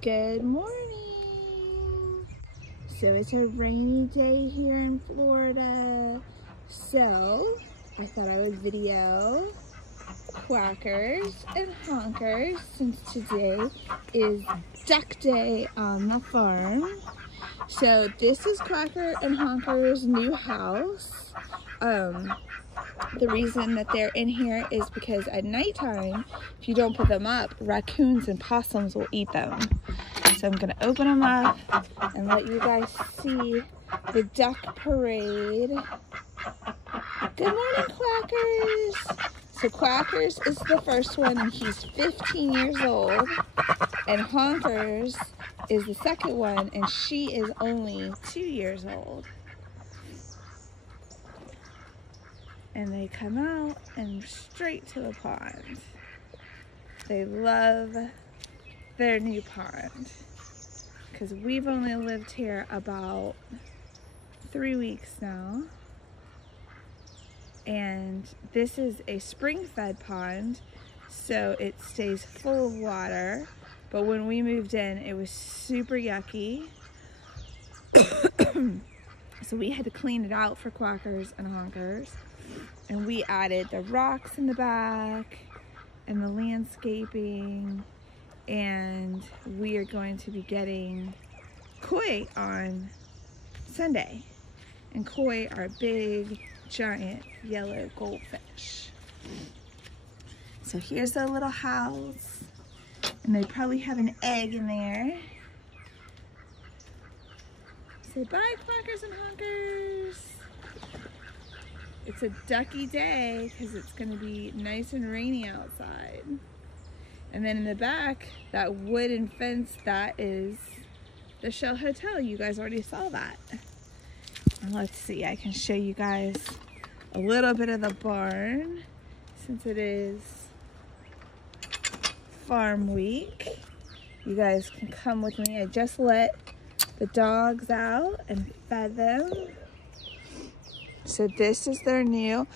Good morning. So it's a rainy day here in Florida. So I thought I would video Quackers and Honkers since today is duck day on the farm. So this is Quacker and Honker's new house. The reason that they're in here is because at nighttime, if you don't put them up, raccoons and possums will eat them. So I'm gonna open them up and let you guys see the duck parade. Good morning, Quackers. So Quackers is the first one and he's 15 years old. And Honkers is the second one and she is only 2 years old. And they come out and straight to the pond. They love their new pond because we've only lived here about 3 weeks now. And this is a spring-fed pond, so it stays full of water. But when we moved in, it was super yucky. So we had to clean it out for Quackers and Honkers. And we added the rocks in the back and the landscaping. And we are going to be getting koi on Sunday. And koi are big, giant, yellow goldfish. So here's their little house. And they probably have an egg in there. Say bye, Quackers and Honkers. It's a ducky day because it's going to be nice and rainy outside. And then in the back, that wooden fence, that is the Shell Hotel. You guys already saw that. And let's see, I can show you guys a little bit of the barn since it is farm week. You guys can come with me. I just let the dogs out and fed them. So this is their new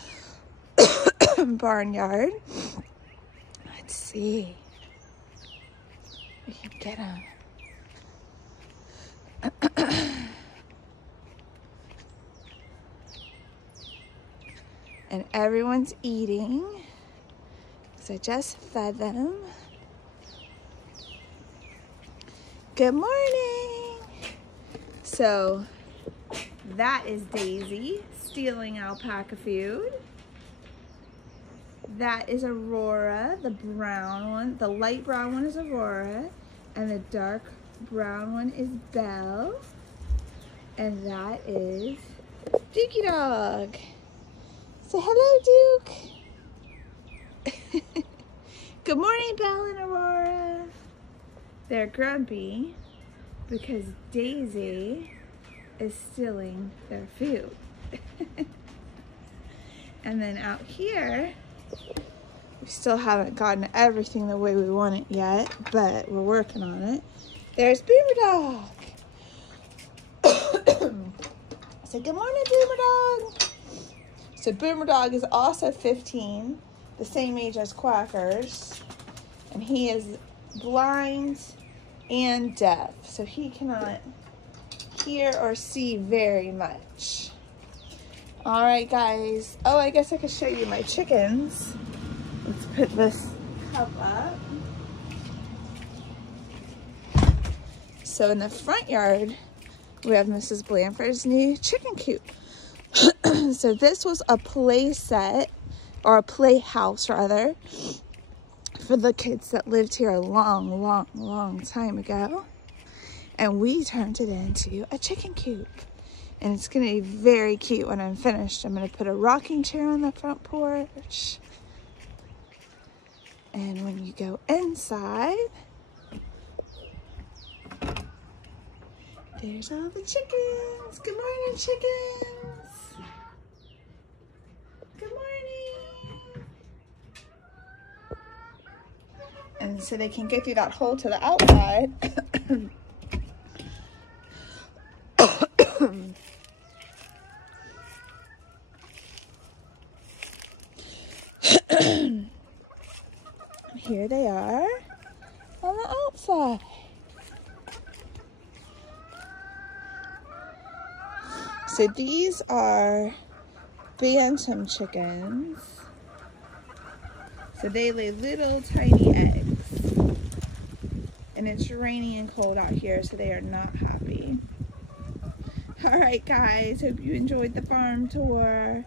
barnyard. Let's see. We can get them. And everyone's eating. So I just fed them. Good morning. So that is Daisy stealing alpaca food. That is Aurora, the brown one. The light brown one is Aurora, and the dark brown one is Belle. And that is Dookie Dog. Say hello, Duke. Good morning, Belle and Aurora. They're grumpy because Daisy is stealing their food. And then out here, we still haven't gotten everything the way we want it yet, but we're working on it. There's Boomer Dog. So good morning, Boomer Dog. So Boomer Dog is also 15, the same age as Quackers, and he is blind and deaf, so he cannot hear or see very much. All right, guys. Oh, I guess I could show you my chickens. Let's put this cup up. So in the front yard, we have Mrs. Blanford's new chicken coop. So this was a play set, or a playhouse rather, for the kids that lived here a long time ago. And we turned it into a chicken coop. And it's gonna be very cute when I'm finished. I'm gonna put a rocking chair on the front porch. And when you go inside, there's all the chickens. Good morning, chickens. Good morning. And so they can go through that hole to the outside. Here they are on the outside. So these are bantam chickens. So they lay little tiny eggs. And it's rainy and cold out here, so they are not happy. Alright guys, hope you enjoyed the farm tour.